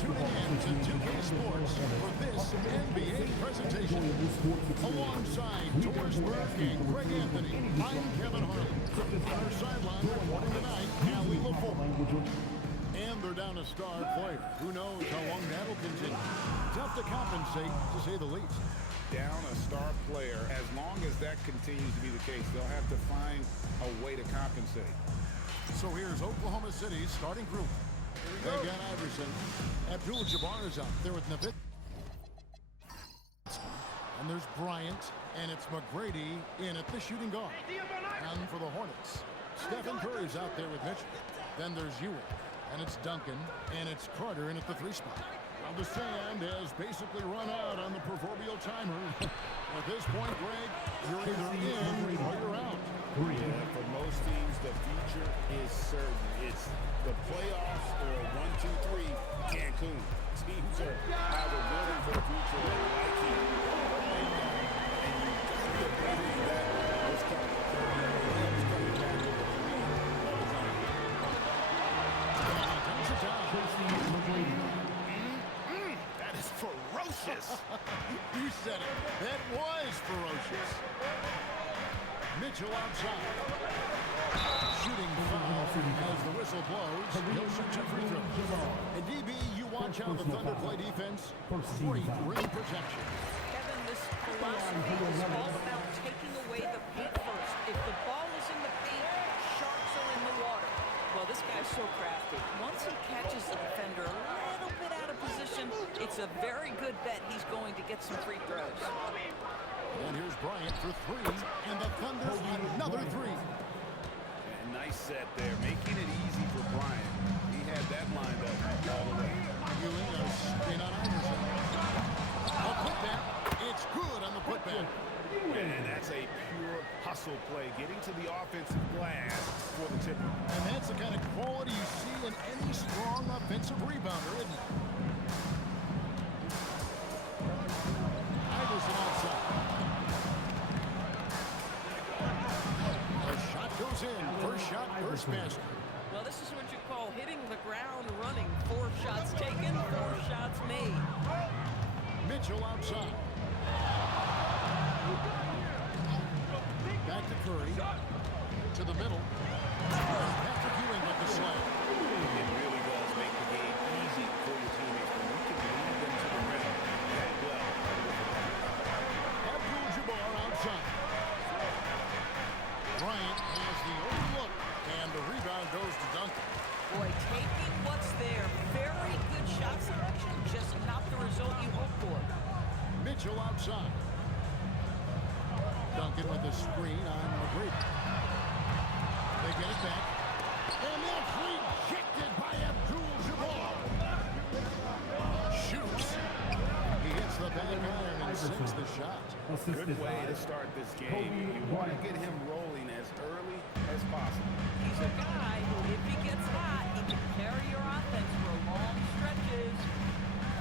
tuning in to 2K Sports for this NBA presentation. Alongside Torresburg and Greg Anthony, I'm Kevin Harlan. On our sideline reporting tonight, Allie LaFleur. And they're down a star player. Who knows how long that'll continue. Tough to compensate, to say the least. Down a star player, as long as that continues to be the case, they'll have to find a way to compensate. So here's Oklahoma City's starting group. They've got Iverson. Abdul-Jabbar is out there with Nowitzki. And there's Bryant, and it's McGrady in at the shooting guard. And for the Hornets, Stephen Curry's out there with Mitchell. Then there's Ewing, and it's Duncan, and it's Carter in at the 3 spot. Now the sand has basically run out on the proverbial timer. At this point, Greg, you're either in or you're out. Yeah, for most teams, the future is certain. It's the playoffs or 1, 2, 3, Cancun. Teams are either building for the future or liking right now. And you got to believe that was coming. That is ferocious. You said it. That was ferocious. Mitchell outside. Shooting foul as the whistle blows. He'll shoot 2 free throws. And DB, you watch how the Thunder play defense. Great rim protection. Kevin, this philosophy is all about taking away the paint first. If the ball is in the paint, sharks are in the water. Well, this guy's so crafty. Once he catches the defender a little bit out of position, it's a very good bet he's going to get some free throws. And here's Bryant for 3, and the Thunder another 3. And nice set there, making it easy for Bryant. He had that lined up all the way. Ewing a spin on Iverson. A putback. It's good on the putback. And that's a pure hustle play, getting to the offensive glass for the tipper. And that's the kind of quality you see in any strong offensive rebounder, isn't it? Iverson outside. The shot goes in. First shot, first basket. Well, this is what you call hitting the ground running. 4 shots taken, 4 shots made. Mitchell outside. Back to Curry. To the middle. Patrick Ewing with the slam. It really does make the game easy for your teammates when you can lead them to the rim that well. Abdul-Jabbar outside. Bryant has the open look, and the rebound goes to Duncan. Boy, taking what's there. Very good shot selection, just not the result you hope for. Mitchell outside. Duncan with the screen on McGrady. They get it back. And that's rejected by Abdul-Jabbar. Shoots. He hits the back iron and sinks the shot. Good way to start this game. You want to get him rolling as early as possible. He's a guy who, if he gets hot, he can carry your offense for long stretches.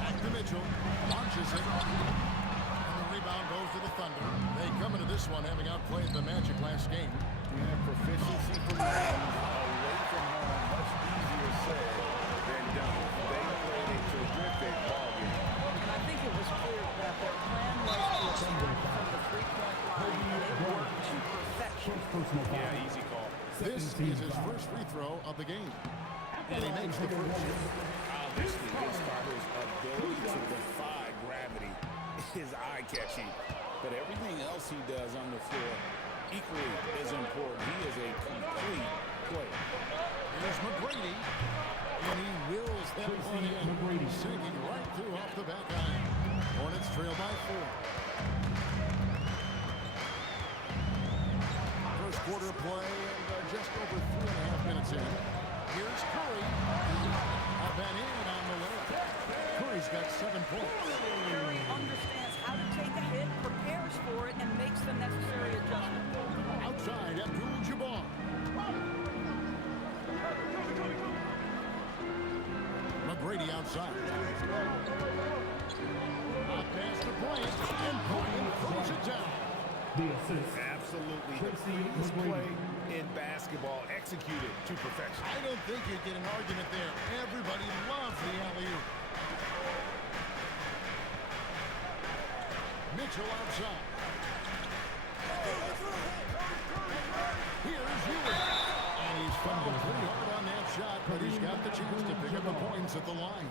Back to Mitchell. Launches it. And the rebound goes to the Thunder. They come into this one having outplayed the Magic last game. You have proficiency from the games away from home. Much easier said than done. They played a terrific ball game. And I think it was clear that their plan was to attack from the 3-point line, and it worked to perfection. Yeah, easy call. This is his first free throw of the game. And he makes the first. Obviously, his Carter's ability to defy gravity is eye-catching. But everything else he does on the floor equally is important. He is a complete player. Here's McGrady. And he wills that one in. Sinking right through off the back iron. Hornets trail by 4. First quarter play and just over 3.5 minutes in. Here's Curry. Up and in on the way. Curry's got 7 points. Curry understands how to take a hit, prepares for it, and makes the necessary adjustment. Outside, Abdul-Jabbar. McGrady outside. Out past the Bryant, and Bryant throws it down. Absolutely. The cleanest play in basketball executed to perfection. I don't think you get an argument there. Everybody loves the alley-oop. Mitchell outside. Here's Ewing. And he's fouled pretty hard on that shot, but he's got the chance to pick up the points at the line.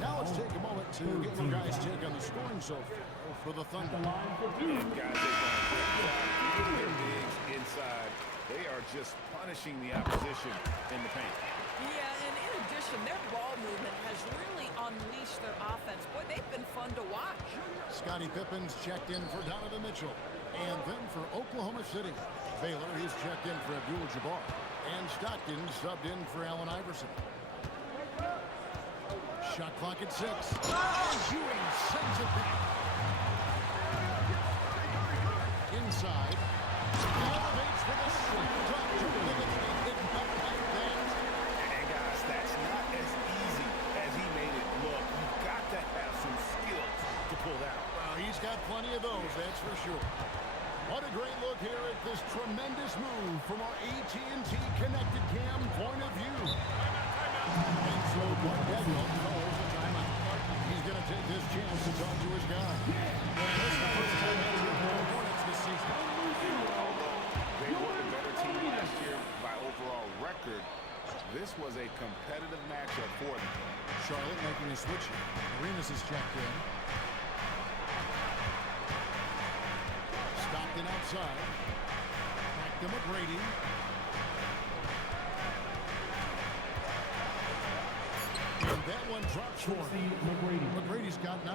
Now let's take a moment to get your guys' take on the scoring so far for the Thunder. And guys, they've done a great job keeping their bigs inside. They are just punishing the opposition in the paint. Yeah, and in addition, their ball movement has really unleashed their offense. Boy, they've been fun to watch. Scottie Pippen's checked in for Donovan Mitchell. And then for Oklahoma City, Baylor, he's checked in for Abdul-Jabbar. And Stockton subbed in for Allen Iverson. Shot clock at 6. And Ewing sends it back. Inside. He elevates with a slam dunk to Livingston. It went like that. And guys, that's not as easy as he made it look. You've got to have some skills to pull that off. He's got plenty of those, that's for sure. What a great look here at this tremendous move from our AT&T Connected Cam point of view. And so Mark Bagwell calls a timeout. He's going to take this chance to talk to his guy. And this is the first time he's with the Hornets this season. Although they were the better team last year by overall record, this was a competitive matchup for them. Charlotte making a switch here. Arenas is checked in. Stockton outside. Back to McGrady. And that one drops for him. McGrady's got 9.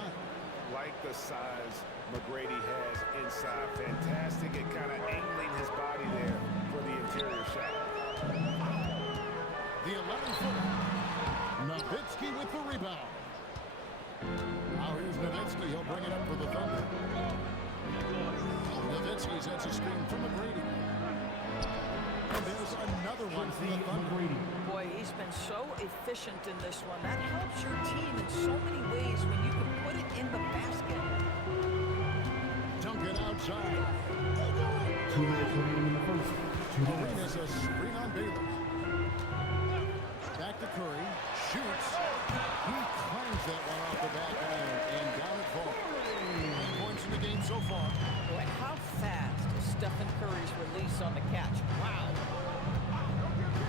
Like the size McGrady has inside. Fantastic at kind of angling his body there for the interior shot. The 11-footer. Nowitzki with the rebound. Now here's Nowitzki. He'll bring it up for the Thunder. Nowitzki sets a screen from McGrady. And there's another one for the Thunder. Boy, he's been so efficient in this one. That helps your team in so many ways when you can put it in the basket. Duncan outside. 2 minutes remaining in the first. Arenas a screen on Baylor. Back to Curry. Shoots. He climbs that one off the back iron and down it falls. 8 points in the game so far. Boy, how fast is Stephen Curry's release on the catch? Wow.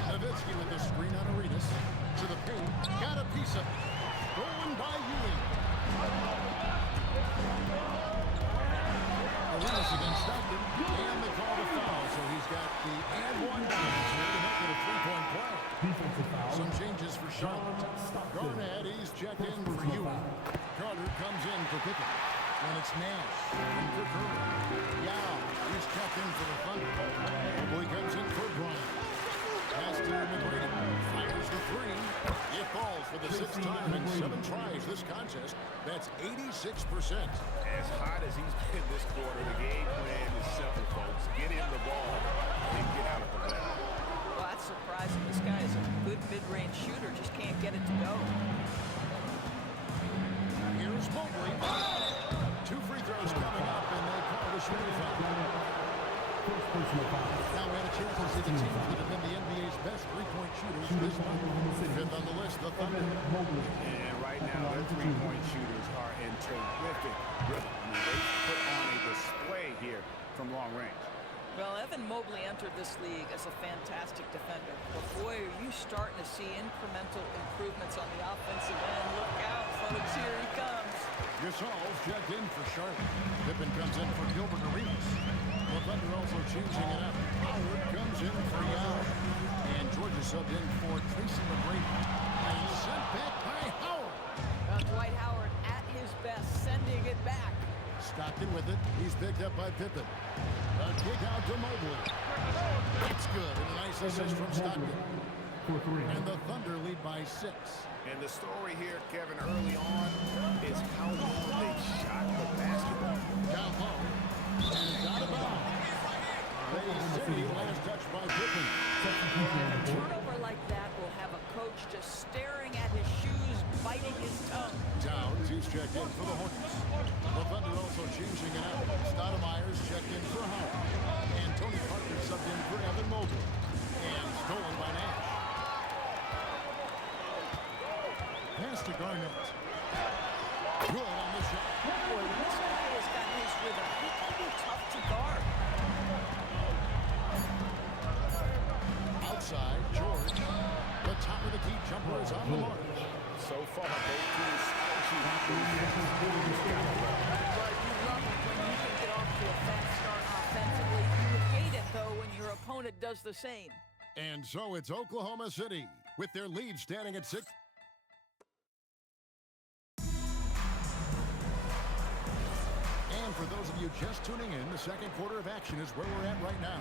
Nowitzki with the screen on Arenas. To the paint. Got a piece of it. Stolen by Ewing. Arenas against Stockton. And they call the foul. So he's got the and one down. So he can make it a 3-point play. Defensive foul. Some changes for Charlotte. Garnett, he's checked in for Ewing. Carter comes in for Pippen. And it's Nash. And for Curry. Yao, he's checked in for the Thunder. Mobley comes in for Bryant. Pass to McGrady. Fires the 3. It falls for the 6th time in 7 tries this contest. That's 86%. As hot as he's been this quarter, the game plan is simple, folks. Get him the ball and get out of the play. Well, that's surprising. This guy is a good mid-range shooter, just can't get it to go. Here's Mobley. 2 free throws coming up, and they call the shooting foul. First personal foul. Now we had a chance to see the teams that have been the NBA's best three-point shooters this month. 5th on the list, the Thunder. And right now, their three-point shooters are in terrific rhythm. I mean, they put on a display here from long range. Well, Evan Mobley entered this league as a fantastic defender. But boy, are you starting to see incremental improvements on the offensive end. Look out, folks, here he comes. Gasol's checked in for Charlotte. Pippen comes in for Gilbert Arenas. The Thunder also changing it up. Howard comes in for Yao. And Georgia subbed in for Tracy McGrady. And he's sent back by Howard. Dwight Howard at his best, sending it back. Stockton with it. He's picked up by Pippen. A kick out to Mobley. It's good. And a nice assist from Stockton. And the Thunder lead by 6. And the story here, Kevin, early on is how long they shot the basketball. Down low. And it's out of bounds. City last touch by Pippen. A turnover like that will have a coach just staring at his shoes, biting his tongue. Downs, he's checked in for the Hornets. The Thunder also changing it out. Stoudemire's checked in for Howard. And Tony Parker subbed in for Evan Mobley. And stolen by Nash. Pass to Garnett. Good on the shot. Boy, when this guy has got his rhythm, he can be tough to guard. Outside, George. The top of the key jumper is on the mark. So far, both teams scorching. But you love it when you can get off to a fast start offensively. You hate it, though, when your opponent does the same. And so it's Oklahoma City with their lead standing at 6. And for those of you just tuning in, the second quarter of action is where we're at right now.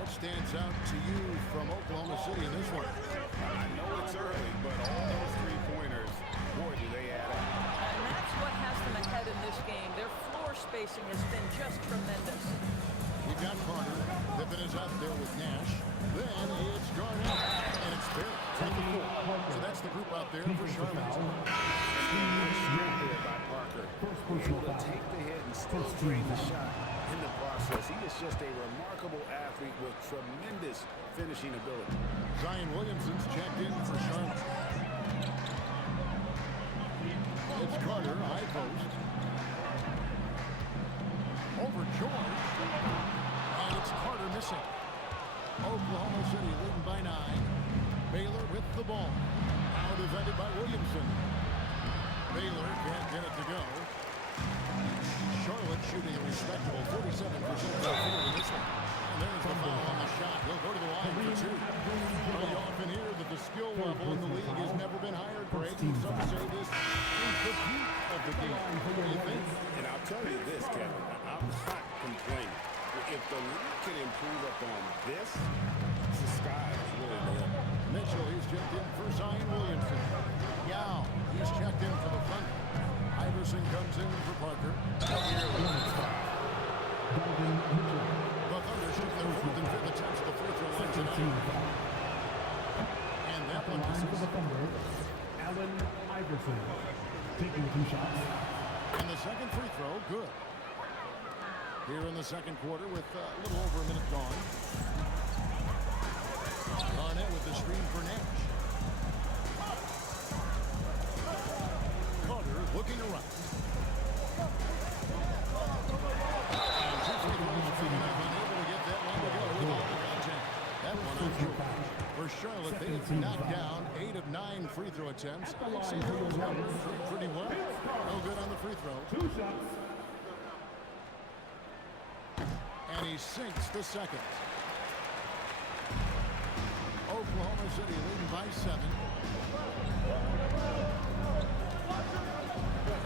What stands out to you from Oklahoma City in this one? I know it's early, but all those three-pointers, boy, do they add up. And that's what has them ahead in this game. Their floor spacing has been just tremendous. We've got Carter. Pippen is out there with Nash. Then it's Garnett. And it's Barrett. So that's the group out there for Charlotte. Snap there by Parker. Able to take the hit and still drain the shot in the process. He is just a remarkable athlete with tremendous finishing ability. Zion Williamson's checked in for Charlotte. It's Carter, high post. Over George. And it's Carter missing. Oklahoma City leading by 9. Baylor with the ball. Now defended by Williamson. Baylor can't get it to go. Charlotte shooting a respectable 47% from the field in this one. And there's the foul on the shot. He'll go to the line for 2. Well, you often hear that the skill level in the league has never been higher, Greg. And some say this is the peak of the game. What do you think? And I'll tell you this, Kevin, I'm not complaining. If the league can improve upon this, the sky is really the limit. Mitchell, he's checked in for Zion Williamson. Yao, he's checked in for the Thunder. Iverson comes in for Parker. The Thunder shoot their 4th and 5th attempts at the free throw line tonight. And that one misses. Allen Iverson taking 2 shots. And the second free throw, good. Here in the second quarter with a little over a minute gone. Garnett with the screen for Nash. Carter looking around. And 2 free throws for him. Unable to get that one to go with all the contact. That one on George. For Charlotte, they have knocked down 8 of 9 free throw attempts. I'd say those numbers pretty well. No good on the free throw. 2 shots. And he sinks the second. Oklahoma City leading by 7.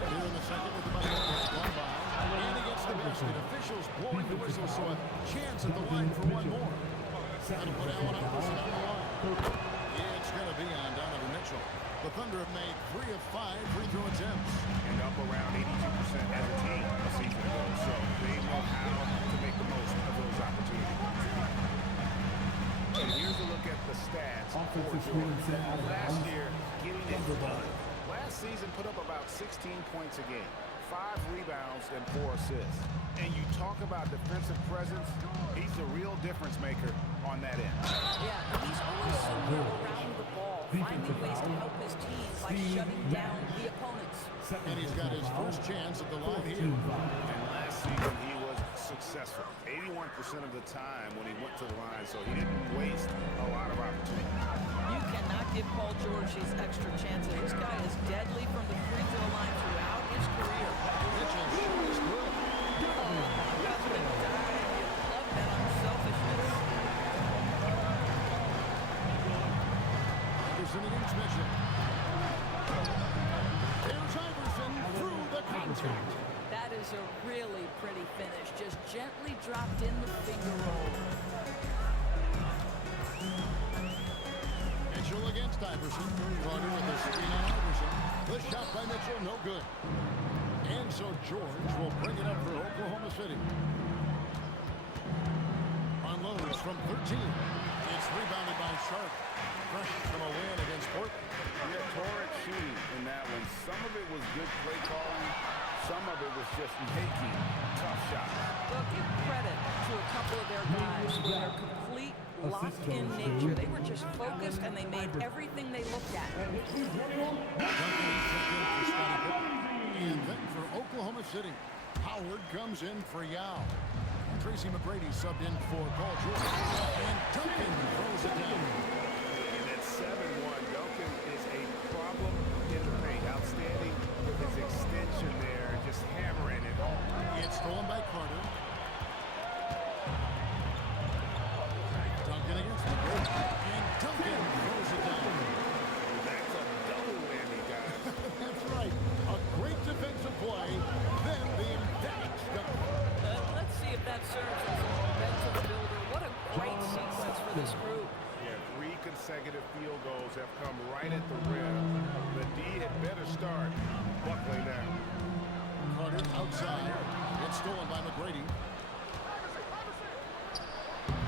Here in the second with about one by. And he gets the basket. Officials blowing the whistle, so a chance at the line for one more. That'll put Allen Iverson on the line. Yeah, it's going to be on Donovan Mitchell. The Thunder have made 3 of 5 free throw attempts. And up around 82% as a team a season ago. So they know how to make the most of those opportunities. And here's a look at the stats for George. Last year, getting it done. Last season put up about 16 points a game, 5 rebounds, and 4 assists. And you talk about defensive presence, he's the real difference maker on that end. Yeah, he's always so good around the ball, finding ways to help his team by shutting down the opponents. And he's got his first chance at the line here. And last season, he was successful. 81% of the time when he went to the line, so he didn't waste a lot of opportunity. You cannot give Paul George these extra chances. This guy is deadly from the free throw line throughout his career. Mitchell sure is good. Justin died. You love that unselfishness. Iverson against Mitchell. There's Iverson through the contact. That is a really pretty finish. Just gently dropped in the finger roll. Mitchell against Iverson. Carter with the screen on Iverson. The shot by Mitchell, no good. And so George will bring it up for Oklahoma City. Unloads from 13. It's rebounded by Sharp. Fresh from a win against Portland. Yeah, torrid shooting in that one. Some of it was good play calling. Some of it was just making tough shots. Well, give credit to a couple of their guys for their complete locked-in nature. They were just focused, and they made everything they looked at. Duncan is checked in for Scottie Pippen. City. Howard comes in for Yao. Tracy McGrady subbed in for Paul George. And Duncan throws it down. And at 7-1, Duncan is a problem in the paint. Outstanding with his extension there, just hammering it home. It's stolen by Carter. Duncan against McGrady. And Duncan throws it down. That's a double whammy, guys. That's right. A great defensive play. Then the emphatic dunk. Let's see if that serves as a momentum builder. What a great sequence for this group. Yeah, 3 consecutive field goals have come right at the rim. The D had better start buckling down. Carter outside. It's stolen by McGrady.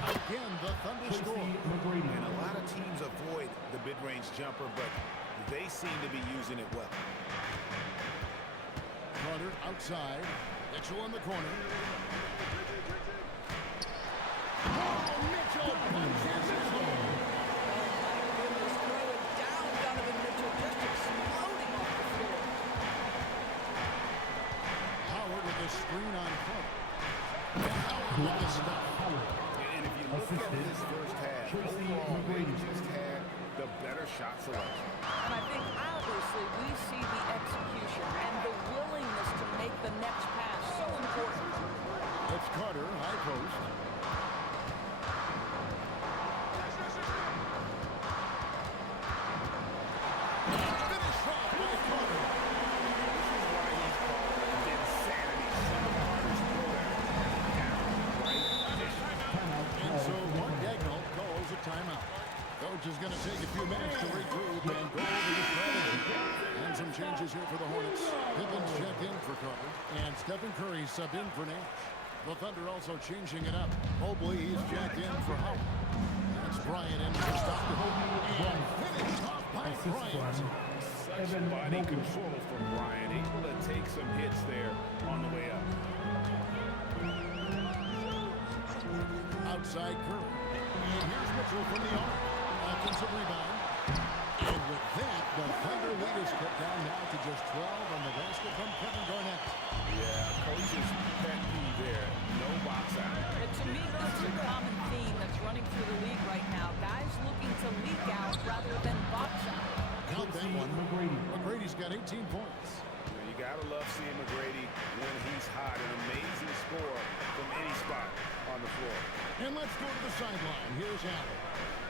Again, the Thunder Tracy score. McGrady. And a lot of teams avoid the mid-range jumper, but they seem to be using it well. Carter outside. Mitchell in the corner. Oh, Mitchell punches it home. Goodness, throw it down. Donovan Mitchell just exploding off the floor. Howard with the screen on Carter. And Howard with the stop. And if you look at this first half, overall, they just had the better shot selection. And I think obviously we see the execution and the willingness to make the next pass so important. It's Carter, high post. Finish off by Carter. This is why he's called insanity. Some of the hardest throwdowns down right position. And so Mark Dagnall calls a timeout. Coach is going to take a few minutes to regroup and go over the strategy. And some changes here for the Hornets. Pippin's checked in for Carter. And Stephen Curry subbed in for Nash. The Thunder also changing it up. Mobley, he's checked in for Howard. That's Bryant in for Stockton. And finished off by Bryant. Such body control from Bryant. Able to take some hits there on the way up. Outside Curry. And here's Mitchell from the arc. Offensive rebound. And with that, the Thunder lead is cut down now to just 12 on the basket from Kevin Garnett. Yeah, coach's pet peeve there. No box out. And to me, this is a common theme that's running through the league right now. Guys looking to leak out rather than box out. Count that one. McGrady's got 18 points. You gotta love seeing McGrady when he's hot. An amazing score from any spot on the floor. And let's go to the sideline. Here's Allen.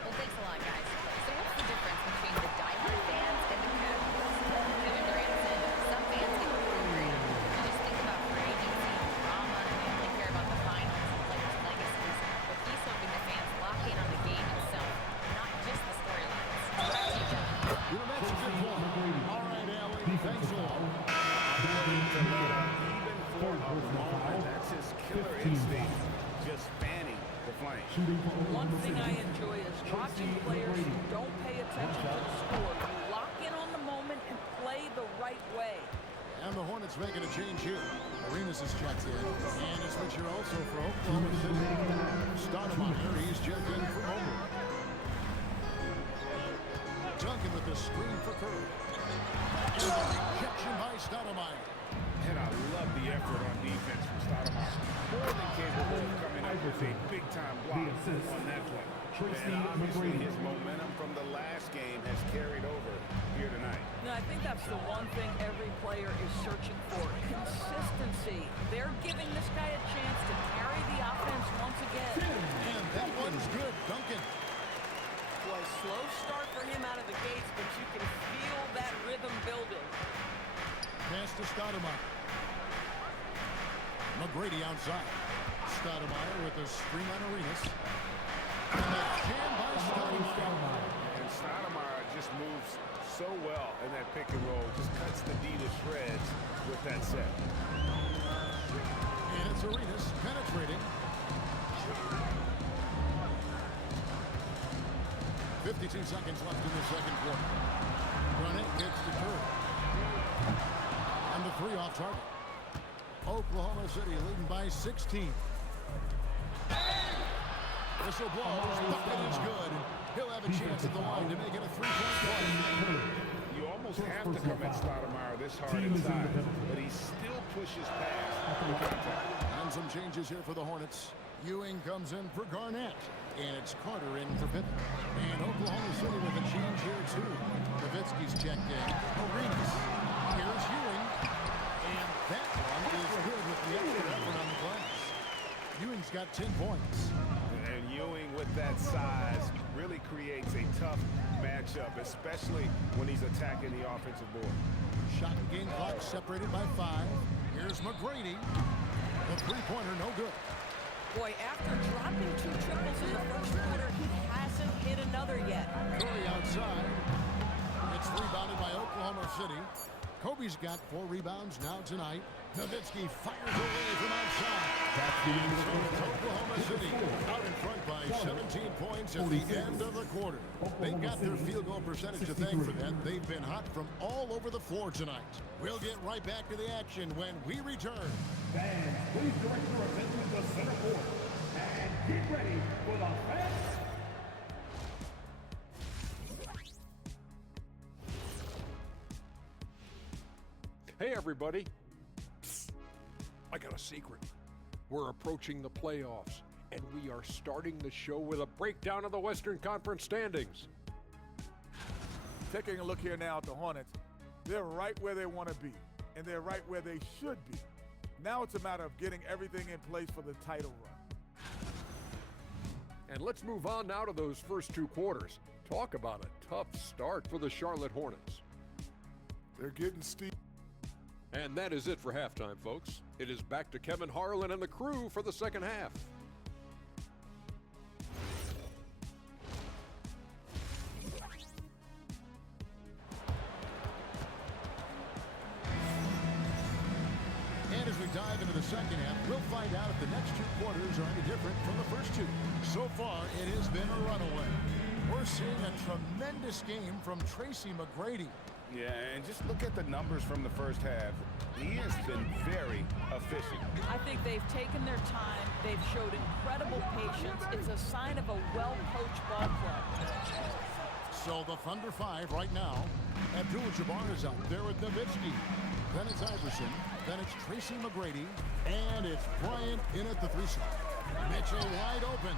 Well, thanks a lot, guys. So what's the difference between the diehard fans and the casuals? Kevin Durant said some fans get hungry. You just think about free agency, drama, and they only care about the finals and players' legacies. But he's hoping the fans lock in on the game itself, not just the storylines. Back to you, Kevin. You know, that's a good point. All right, Allen. Thanks a lot. Even for a moment, that's his killer instinct. Just fanning the flame. One thing I enjoy is watching players who don't pay attention to the score. You lock in on the moment and play the right way. And the Hornets making a change here. Arenas is checked in. And a switcher also for Oklahoma City. Stoudemire, he's checked in for Mobley. Duncan with the screen for Curry. And the rejection by Stoudemire. And I love the effort on defense from Stoudemire. More than capable of coming up with a big-time block on that play. And obviously his momentum from the last game has carried over here tonight. And I think that's the one thing every player is searching for. Consistency. They're giving this guy a chance to carry the offense once again. And that one's good. Duncan. Well, slow start for him out of the gates, but you can feel that rhythm building. Pass to Stoudemire. McGrady outside. Stoudemire with a screen on Arenas. And a jam by Stoudemire. And Stoudemire just moves so well in that pick and roll. Just cuts the D to shreds with that set. And it's Arenas penetrating. 52 seconds left in the second quarter. Garnett kicks to Curry. And the three off target. Oklahoma City leading by 16. Whistle blows. Bucket is good. He'll have a chance at the line to make it a three-point play. You almost have to come at Stoudemire this push hard at times, but he still pushes past the contact. And some changes here for the Hornets. Ewing comes in for Garnett. And it's Carter in for Pippen. And Oklahoma City with a change here, too. Nowitzki's checked in. Arenas. Here's Ewing. And that one is good with the extra effort on the glass. Ewing's got 10 points. And Ewing with that size really creates a tough matchup, especially when he's attacking the offensive board. Shot and game clock separated by 5. Here's McGrady. The three-pointer, no good. Boy, after dropping 2 triples in the first quarter, he hasn't hit another yet. Curry outside. It's rebounded by Oklahoma City. Kobe's got 4 rebounds now tonight. Nowitzki fires away from outside. So it's Oklahoma City out in front by 17 points at the end of the quarter. They got their field goal percentage to thank for that. They've been hot from all over the floor tonight. We'll get right back to the action when we return. Fans, please direct your attention to center court and get ready for the fans. Hey, everybody. Psst. I got a secret. We're approaching the playoffs, and we are starting the show with a breakdown of the Western Conference standings. Taking a look here now at the Hornets, they're right where they want to be, and they're right where they should be. Now it's a matter of getting everything in place for the title run. And let's move on now to those first 2 quarters. Talk about a tough start for the Charlotte Hornets. They're getting steep. And that is it for halftime, folks. It is back to Kevin Harlan and the crew for the second half. And as we dive into the second half, we'll find out if the next 2 quarters are any different from the first 2. So far, it has been a runaway. We're seeing a tremendous game from Tracy McGrady. Yeah, and just look at the numbers from the first half. He has been very efficient. I think they've taken their time. They've showed incredible patience. It's a sign of a well-coached ball club. So the Thunder 5 right now. Abdul-Jabbar is out there with Nowitzki. Then it's Iverson. Then it's Tracy McGrady. And it's Bryant in at the 3-shot. Mitchell wide open.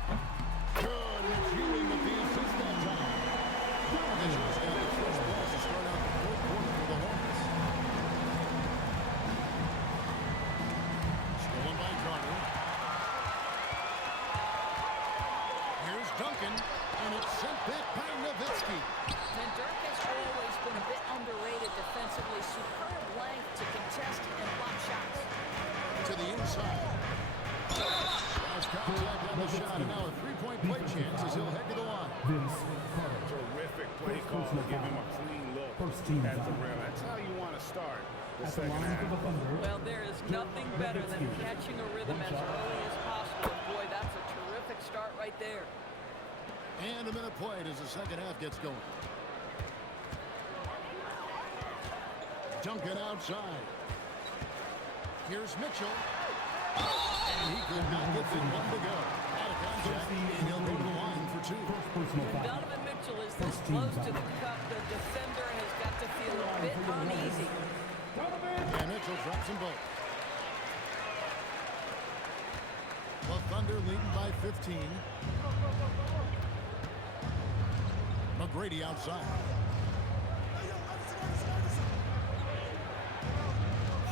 Good. It's Ewing with the assist that time. Mitchell's got his first ball to start out the 4th quarter for the Hornets. Stolen by Carter. Here's Duncan. And it's sent back by Nowitzki. And Dirk has always been a bit underrated defensively. Superb length to contest and block shots. To the inside. Has contact on the shot, and now a 3-point play chance as he'll head to the line. Vince Carter. Terrific play call to give him a clean look First team at the foul. rim. That's how you want to start the At the second line for the half. Thunder. Well, there is nothing better than catching a rhythm as early as possible. Boy, that's a terrific start right there. And a minute played as the second half gets going. Duncan outside. Here's Mitchell. And he could not get the one to go. Out of contact, and he'll go to the line for 2. First personal When foul. Donovan Mitchell is this close to the cup, the defender has got to feel a bit uneasy. And Mitchell drops them both. The Thunder leading by 15. McGrady outside.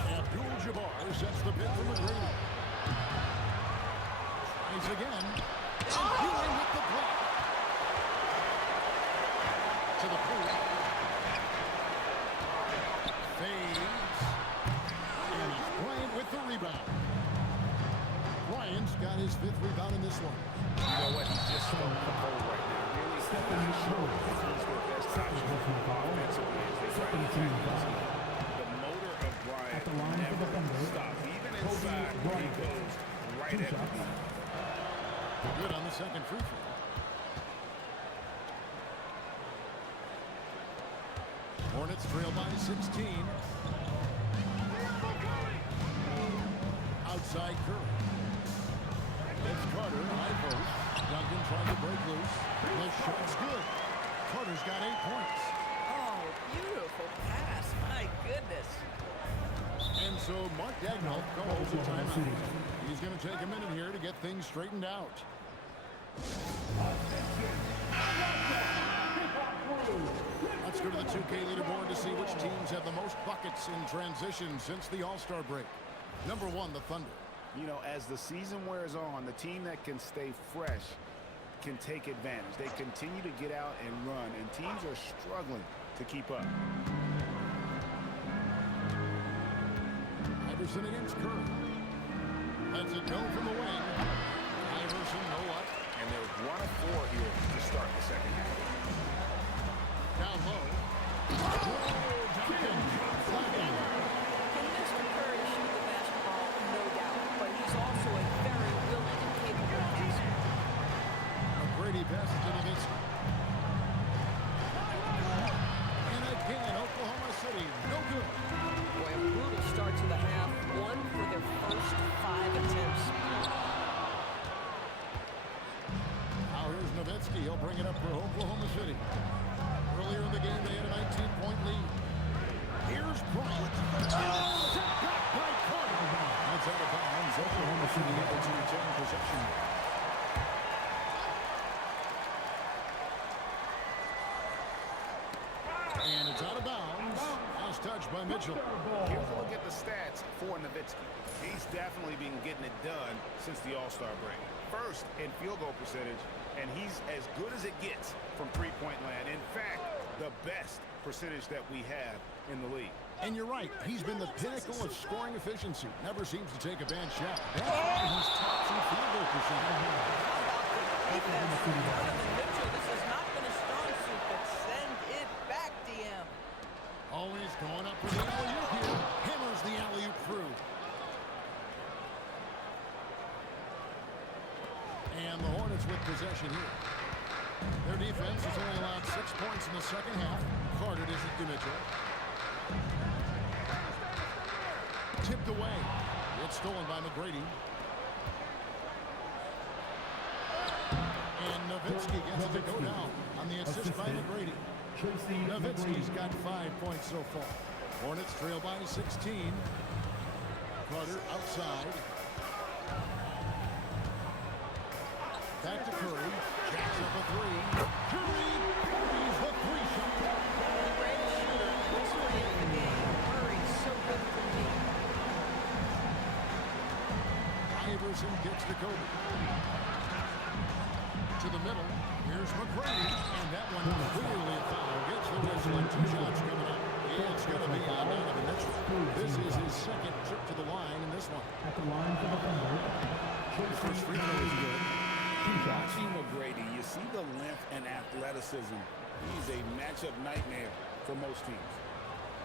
Abdul-Jabbar sets the pin for McGrady. Tries again. And Ewing with the block. To the post. Fades. And it's Bryant with the rebound. Bryant's got his 5th rebound in this one. You know what? He just stole the hole right now. Really Stephanie Schroeder. he's their best option Personal foul. offensively as they try Second to team attack foul. this. The motor of Bryant At the line for never the Thunder. stops. Even Kobe inside, he Bryant. goes right 2 at the shots. beat. Good on the second free throw. Hornets trail by 16. Outside Curry. It's Carter, high post. Duncan trying to break loose. The shot's good. Carter's got 8 points. Oh, beautiful pass. My goodness. So Mark Dagnall calls a timeout. He's going to take a minute here to get things straightened out. Let's go to the 2K leaderboard to see which teams have the most buckets in transition since the All-Star break. Number 1, the Thunder. You know, as the season wears on, the team that can stay fresh can take advantage. They continue to get out and run, and teams are struggling to keep up. Iverson against Curry. Lets it go from the wing. Iverson, no luck. And they're 1 of 4 here to start the second half. Down low. Duncan. Can Mr. Curry shoot the basketball? No doubt. But he's also a very willing and capable passer. McGrady passes to Nowitzki. And again, Oklahoma City, no good. Boy, a brutal start to the half. 1 for their first 5 attempts. Now here's Nowitzki. He'll bring it up for Oklahoma City. Earlier in the game, they had a 19-point lead. Here's Bryant. Set back by Carter. That's out of bounds. Oklahoma City able to retain possession. And it's out of bounds. Last touch by Mitchell. Here's a look at the stats for Nowitzki. He's definitely been getting it done since the All-Star break. First in field goal percentage, and he's as good as it gets from three-point land. In fact, the best percentage that we have in the league. And you're right. He's been the pinnacle of scoring efficiency. Never seems to take a bad shot. That's why he's tops in field goal percentage. Mitchell, this has not been a strong suit, but send it back, DM. Always going up for the alley-oop here. Hammers the alley-oop through. And the Hornets with possession here. Their defense has only allowed 6 points in the second half. Carter dishes it to Mitchell. Tipped away. It's stolen by McGrady. And Nowitzki gets it to go down on the assist by McGrady. Nowitzki's got 5 points so far. Hornets trail by 16. Carter outside. Back to Curry. Jacks up a 3. Curry buries the 3-shot. Greatest shooter in the history of the game. Curry's so good for me. Iverson gets to Kobe. To the middle. Here's McGrady. And that one clearly a foul. Gets the whistle and 2 shots coming up. It's going to be on Donovan Mitchell. This is his second trip to the line in this one. At the line for the Thunder. The first free throw is good. Watching McGrady, you see the length and athleticism. He's a matchup nightmare for most teams.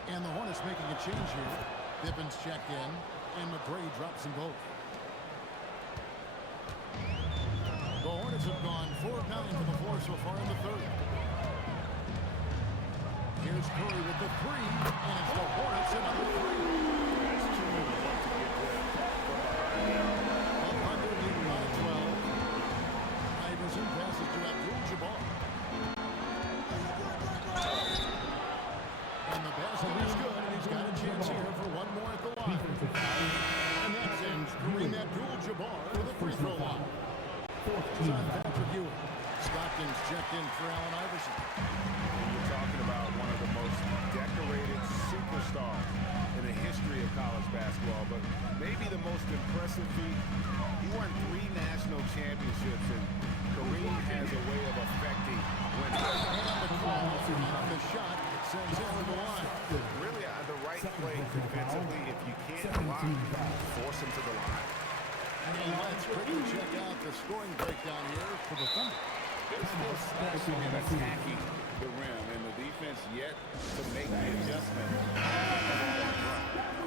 And the Hornets making a change here. Pippin's checked in, and McGrady drops them both. The Hornets have gone 4 of 9 from the floor so far in the third. Here's Curry with the 3, and it's the Hornets another 3. That's too many to get there. The Thunder lead by 12. Iverson passes to Abdul-Jabbar. And the basket is good, and he's got a chance here for one more at the line. And that sends Kareem Abdul-Jabbar to the free throw line. It's on Patrick Ewing. Stockton's checked in for Allen Iverson. You're talking about one of the most decorated superstars in the history of college basketball, but maybe the most impressive feat. He won 3 national championships, and Kareem has a way of affecting when The shot sends him to the line. really the right play defensively. If you can't block, force him to the line. And let's quickly check out the scoring breakdown here for the Thunder. They're still smashing and attacking the rim, and the defense yet to make the adjustment.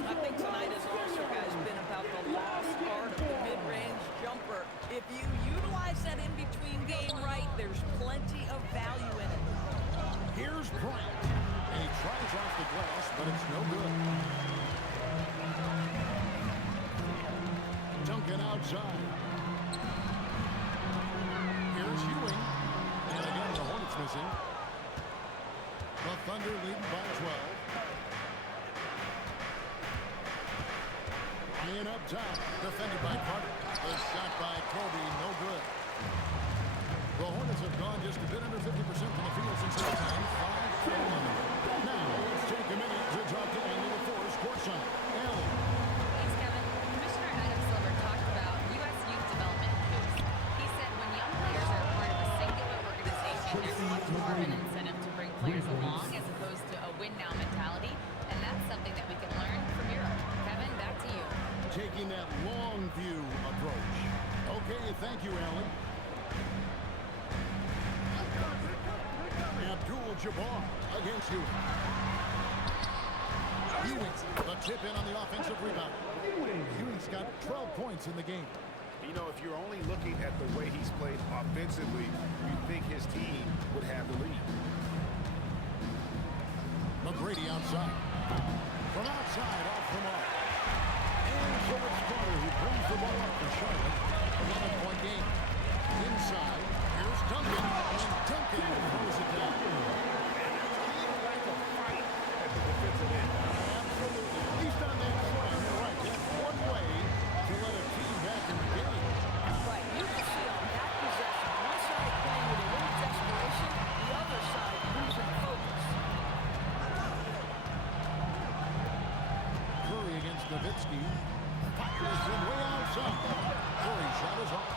I think tonight has also, guys, been about the lost art of the mid-range jumper. If you utilize that in-between game right, there's plenty of value in it. Here's Bryant. And he tries off the glass, but it's no good. Duncan outside. Here's Ewing. And again, the Hornets missing. The Thunder leading by 12. In up top, defended by Carter. The shot by Kobe, no good. The Hornets have gone just a bit under 50% from the field since halftime, 5-11. Now, let's take a minute to talk to Andy LaForce, courtside. Allen. Thanks, Kevin. Commissioner Adam Silver talked about U.S. youth development hoops. He said when young players are a part of a singular organization, there's much more of an incentive to bring players along as opposed to a win-now mentality, and that's something that we can learn from Europe. Kevin, back to you. Taking that long view approach. Okay, thank you, Allen. Abdul-Jabbar against Ewing. Ewing, the tip in on the offensive rebound. Ewing's got 12 points in the game. You know, if you're only looking at the way he's played offensively, you think his team would have the lead. McGrady outside. From outside, off the mark. And so it's Carter who brings the ball up for Charlotte. 11-point game. Inside, here's Duncan. And Duncan throws it down. Like a fight at the defensive end. Absolutely. At least on that play, you're right. That's one way to let a team back in the game. Right, you can see on that possession, one side playing with a little desperation, the other side losing focus. Curry against Nowitzki. Fires from way outside. Curry shot is off.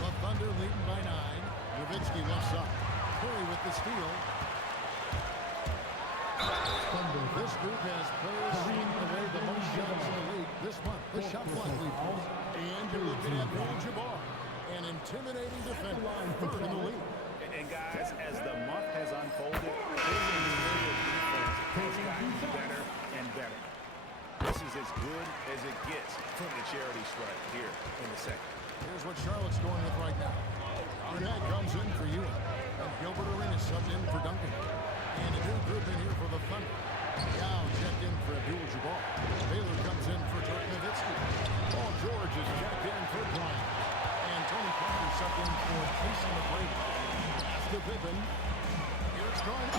The Thunder leading by 9. Nowitzki left side. Curry with the steal. This group has players shooting away the most shots in the league this month. The shot clock leaders. And you're looking at Abdul-Jabbar, an intimidating defender, third in the league. And guys, as the month has unfolded, this interior defense has gotten better and better. This is as good as it gets from the charity stripe here in the second. Here's what Charlotte's going with right now. Arnett comes in for Ewing. And Gilbert Arenas subbed in for Duncan. And a new group in here for the Thunder. Yao checked in for Abdul-Jabbar. Baylor comes in for Dirk Nowitzki. Paul George is checked in for Bryant. And Tony Parker subbed in for Casey McGrady. Pass to Pippen. Here's Garnett.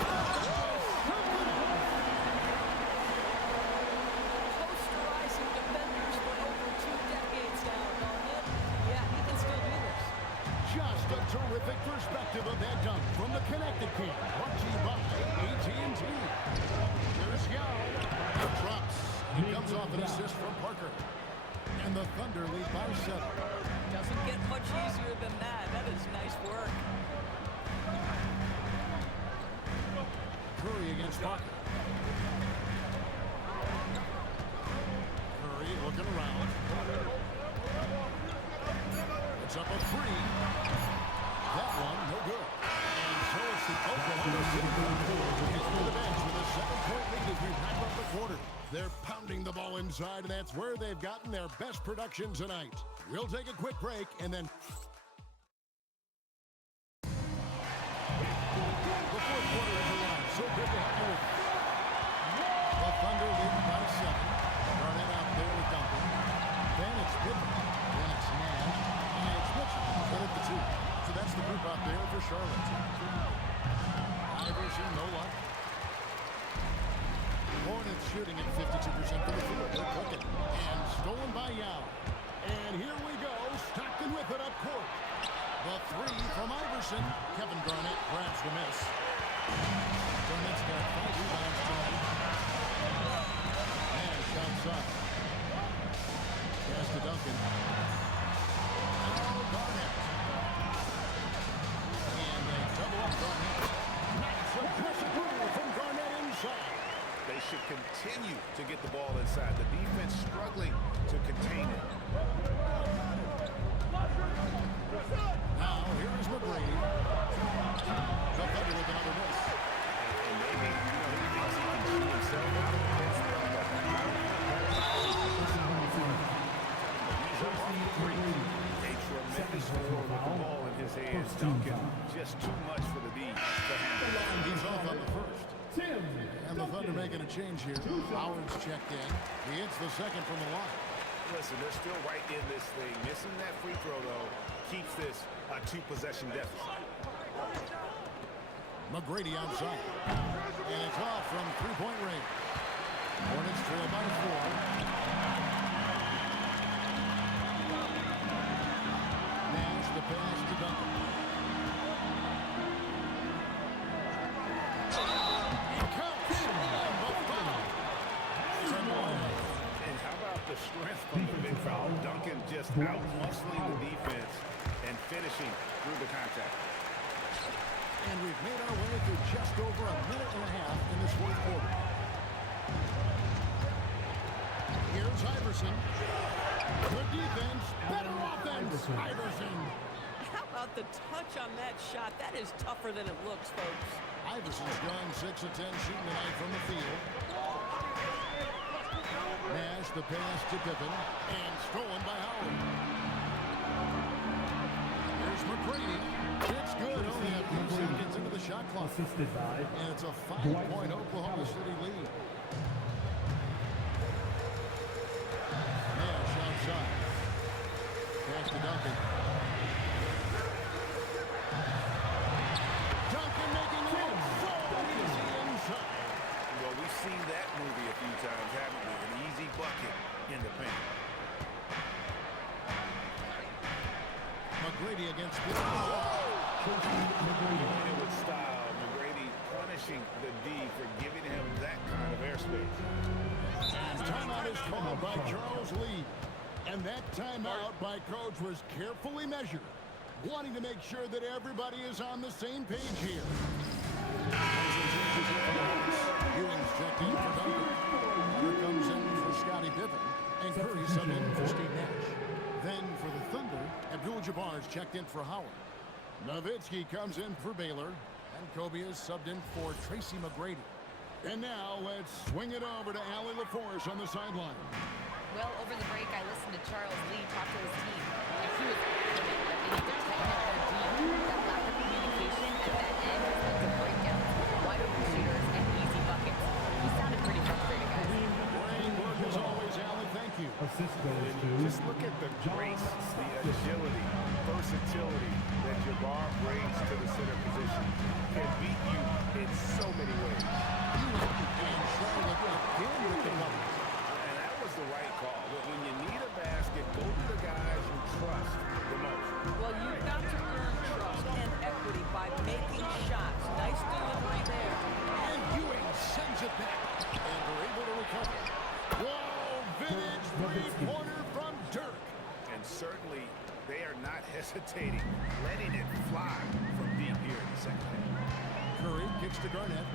Posterizing defenders for over 2 decades now, Garnett. Yeah, he can still do this. Just a terrific perspective of that dunk from the connected camp. Brought to you by AT&T. There's Yao. Drops. He comes off an assist from Parker. And the Thunder lead by 7. Doesn't get much easier than that. That is nice work. Curry against Parker. Curry looking around. It's up a 3. That one, no good. And so it's the Oklahoma City Thunder to the bench with a 7-point lead as we wrap up the quarter. They're pounding the ball inside, and that's where they've gotten their best production tonight. We'll take a quick break, and then the fourth quarter is arrived. So good to have you with us. The Thunder leading by 7. Garnett out there with Duncan. Then it's Pippen. Then it's Nash. And it's Mitchell. Then at the 2. So that's the group out there for Charlotte. Iverson, no luck. Hornets shooting at 52% from the field. They're cooking. And stolen by Yao. And here we go. Stockton with it up court. The 3 from Iverson. Kevin Garnett grabs the miss. Garnett's got 5 rebounds tonight. Nash outside. Pass to Duncan. Now Garnett. And they double up Garnett. Nice aggressive move from Garnett inside. They should continue to get the ball inside. The defense struggling to contain it. Now, here is McGrady. The Thunder with another miss. And maybe, he thinks he can shoot himself out of the fence. He's up on the 3. A tremendous score with the ball in his hands. Duncan, just too much for the D to handle. He's off on the first. And the Thunder making a change here. Howard's checked in. He hits the second from the line. Listen, they're still right in this thing. Missing that free throw, though, keeps this a 2-possession deficit. McGrady outside. And it's off from 3-point range. Hornets trail by 4. the strength from the big foul. Duncan just out-muscling the defense and finishing through the contact. And we've made our way through just over a minute and a half in this fourth quarter. Here's Iverson. Good defense, better offense. Iverson. How about the touch on that shot? That is tougher than it looks, folks. Iverson's gone 6 of 10 shooting tonight from the field. Nash the pass to Pippen and stolen by Howard. Here's McGrady. It's good. Only a few seconds into the shot clock. Assisted by And it's a 5-point Oklahoma City lead. Nash outside. Pass to Duncan. Duncan making a look so easy inside. Well, we've seen that movie a few times, haven't we? An easy bucket in the paint. McGrady against Pippen. Doing it with style. McGrady punishing the D for giving him that kind of airspace. And timeout is called by Charles Lee. And that timeout by Coach was carefully measured, wanting to make sure that everybody is on the same page here. Ewing's checked in for Duncan. Hunter comes in for Scottie Pippen. And Curry subbed in for Steve Nash. Then for the Thunder, Abdul-Jabbar's checked in for Howard. Nowitzki comes in for Baylor. And Kobe is subbed in for Tracy McGrady. And now let's swing it over to Allie LaForce on the sideline. Well, over the break, I listened to Charles Lee talk to his team. And he was adamant that they need to tighten up their D. That lack of communication at that end has led to breakdowns, wide open shooters, and easy buckets. He sounded pretty frustrated, guys. Great work as always, Allie. Thank you. assist goes to Just look at the grace, the agility, versatility that Jabbar brings to the center position. Can beat you in so many ways. Ewing and Charlotte again with the cover. And that was the right call. When you need a basket, go to the guys you trust the most. Well, you've got to earn trust and equity by making shots. Nice delivery there. And Ewing sends it back. And they're able to recover. Whoa, vintage three-pointer from Dirk. And certainly, they are not hesitating, letting it fly from deep here in the second half. Curry kicks to Garnett.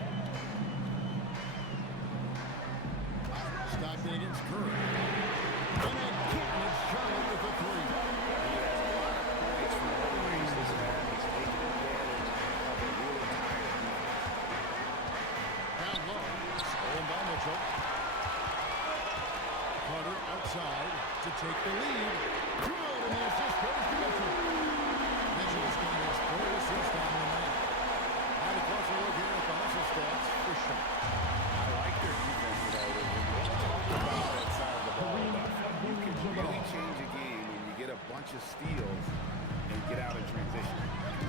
Stockton against Curry. And again, it's Charlotte with a three. It's from one race this man. He's taking advantage of a really tired defense. Down low. Stolen by Mitchell. Carter outside to take the lead. Good, and the assist goes to Mitchell. Mitchell's getting his third assist on the night. And a closer look here at the hustle stats for sure. I like their defense today. When you talk about that side of the ball, you can really change a game when you get a bunch of steals and get out in transition.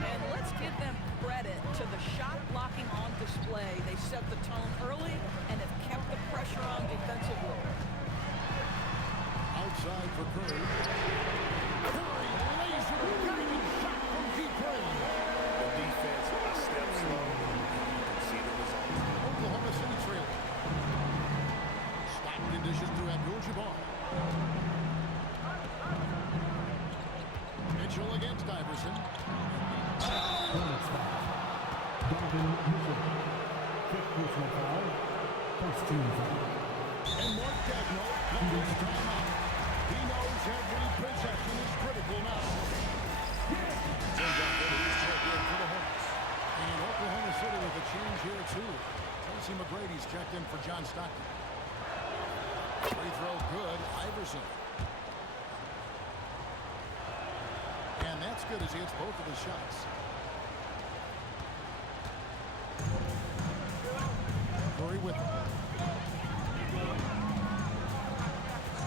And let's give them credit to the shot blocking on display. They set the tone early and have kept the pressure on defensively. Outside for Curry. Curry, laser guiding shot from deep range. The defense a step slow. You can see the result. Oklahoma City trailing. Stockton dishes to Abdul-Jabbar. Mitchell against Iverson. Hornets foul. Donovan Mitchell. Fifth personal foul. First team foul. And Mark Dagnall calls timeout. He knows every possession is critical now. Tim Duncan is checked in for the Hornets. And Oklahoma City with a change here too. Tracy McGrady's checked in for John Stockton. Free throw good, Iverson. And that's good as he hits both of his shots. Curry with him.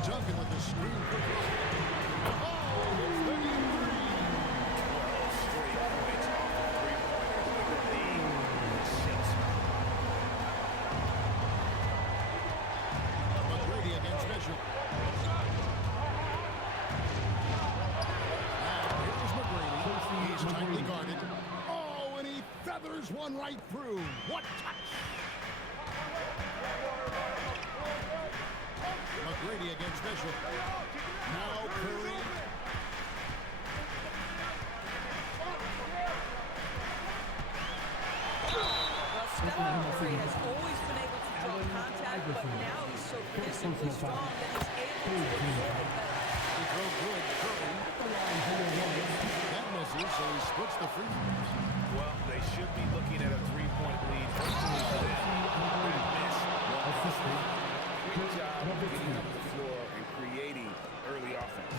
Duncan with the screen for three. Oh, it's the game three. 12 straight points off the three-pointers. The lead shakes. McGrady against Mitchell. Now here's McGrady. He's tightly guarded. Oh, and he feathers one right through. What touch! McGrady against special. Now Curry. Well, Stephen Curry has always been able to draw contact, but now he's so physically strong that he's able to absorb it better. He throw good, Curry. That misses, so he splits the free throws. Well, they should be looking at a three-point lead. Hopefully for them. That miss. Great job of getting up the floor and creating early offense.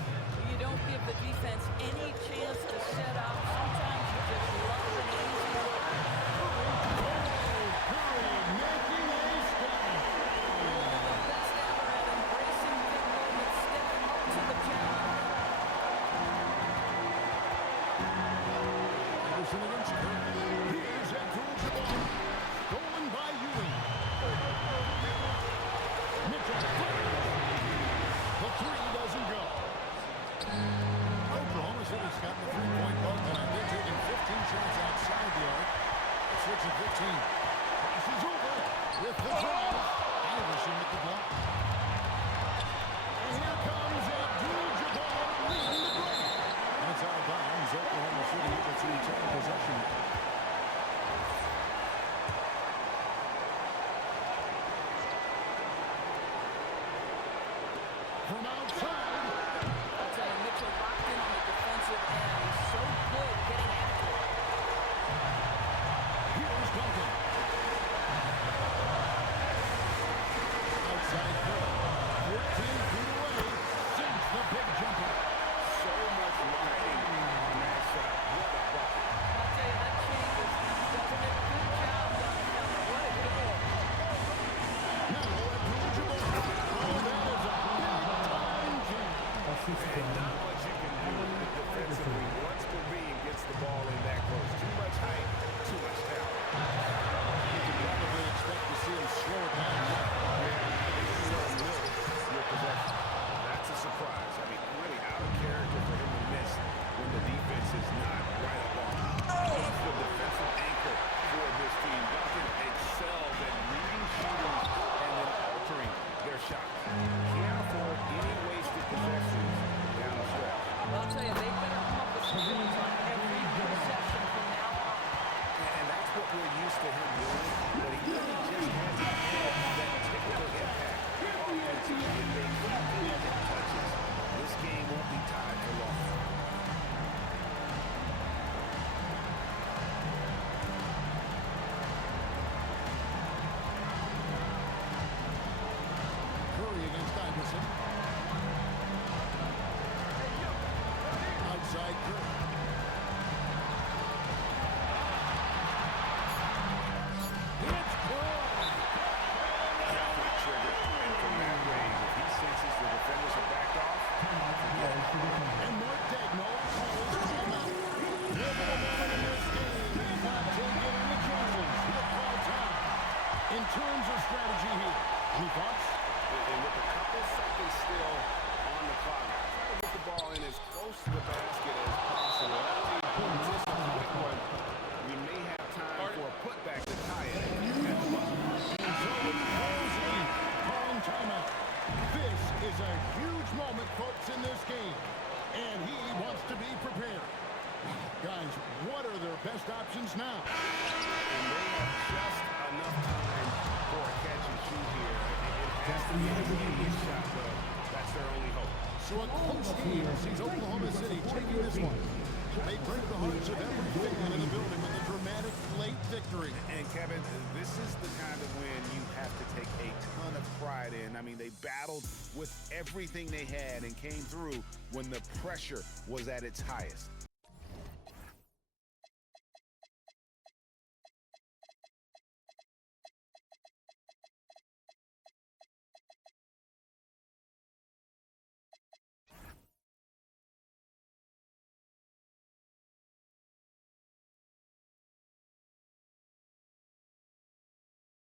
You don't give the defense any chance to set up. Sometimes you just love an easy look. Curry making a stop. The best ever at embracing big moments, stepping up to the challenge. Anderson against Curry. Here's Abdul-Jabbar. Stolen by Ewing. Mitchell fires. The three doesn't go. Oklahoma City's got the three-point ball tonight. They're taking 15 shots outside the arc. 6 of 15. Passes over with the drive. Iverson with the block. And here comes Abdul-Jabbar leading the break. That's out of bounds. Oklahoma City able to retain possession. From outside. I'll tell you, Mitchell locked in on the defensive end. He's so good getting after it. Here's Duncan. Outside Curry. 14 feet away. Sinks the big jumper. So much riding on that shot. What a bucket. I'll tell you, that changes things, doesn't it? Good job, Duncan. What a goal. Now Abdul-Jabbar. Oh, that is a big-time jam. And not much you can do defensively once Kareem gets the ball in that close. Too much height, too much talent. You can probably expect to see him slow it down. Your possession. That's a surprise. I mean, really out of character for him to miss when the defense is not right up on him. He's the defensive anchor for this team. Duncan excels at reading shooters and then altering their shots. Can't afford any wasted possessions down the stretch. I'll tell you, they better come up with some points on every possession from now on. And that's what we're used to him doing, but he really just hasn't had that typical impact offensively. If they keep getting him touches, this game won't be tied for long. Curry against Iverson. Outside Curry. It's good. Definitely triggered. And from that range, if he senses the defenders are backed off, forget it. And Mark Daigneault calls timeout. Never moment in this game. He's not taking any chances. He'll call time. In terms of strategy here, any thoughts? And with a couple seconds still on the clock, try to get the ball in as close to the basket as possible. Just a quick one. We may have time for a putback to tie it at the buzzer. And so Mosley calling timeout. This is a huge moment, folks, in this game. And he wants to be prepared. Guys, what are their best options now? And they have just enough time for a catch and shoot here. It has to be an immediate shot, though. That's their only hope. So a close game sees Oklahoma City taking this one. They break the hearts of every fan in the building with a dramatic late victory. And Kevin, this is the kind of win you have to take a ton of pride in. I mean, they battled with everything they had and came through when the pressure was at its highest.